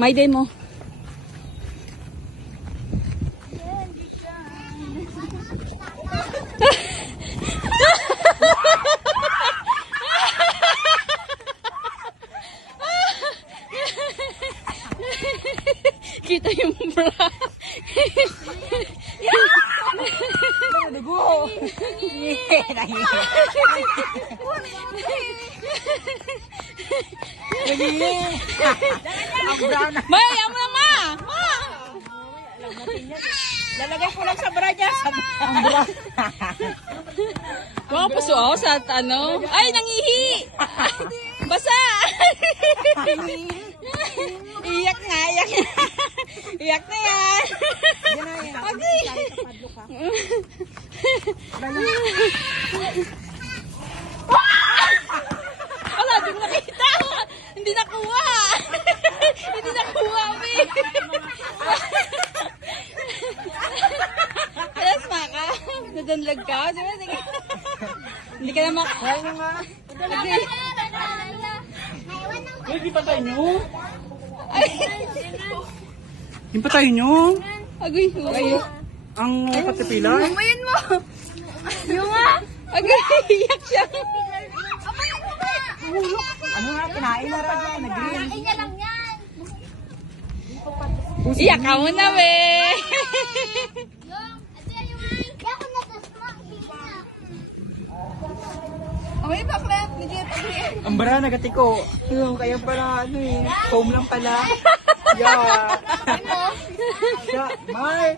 My day mo. Kita yung bra. Dugo. May, amo na ma! Ma! Lalagay ko lang sa bra niya. Ang bra. Mga puso ako sa ano. Ay, nangihi! Basa! Iyak nga, iyak nga. Iyak na yan. Okay. Wala, di mo nakita. Hindi nakuha. Hindi nakuha, mi. Alas, maka. Nadanlag ka. Sige. Hindi ka na maka. Okay. Uy, di pa tayo nyo? Ay. Di pa tayo nyo? Agoy. Ang patipila? Umayin mo. Yung nga. Agoy, iyak siya. Ano nga, kinain na rin yan. Nag-green. Kaya lang yan. Iyak ka muna, be. Kaya ako natasmak. Ay, bakit? Hindi ito. Ang bara, nagatiko. Kaya pala, ano eh. Home lang pala. Yeah. Yeah. Bye.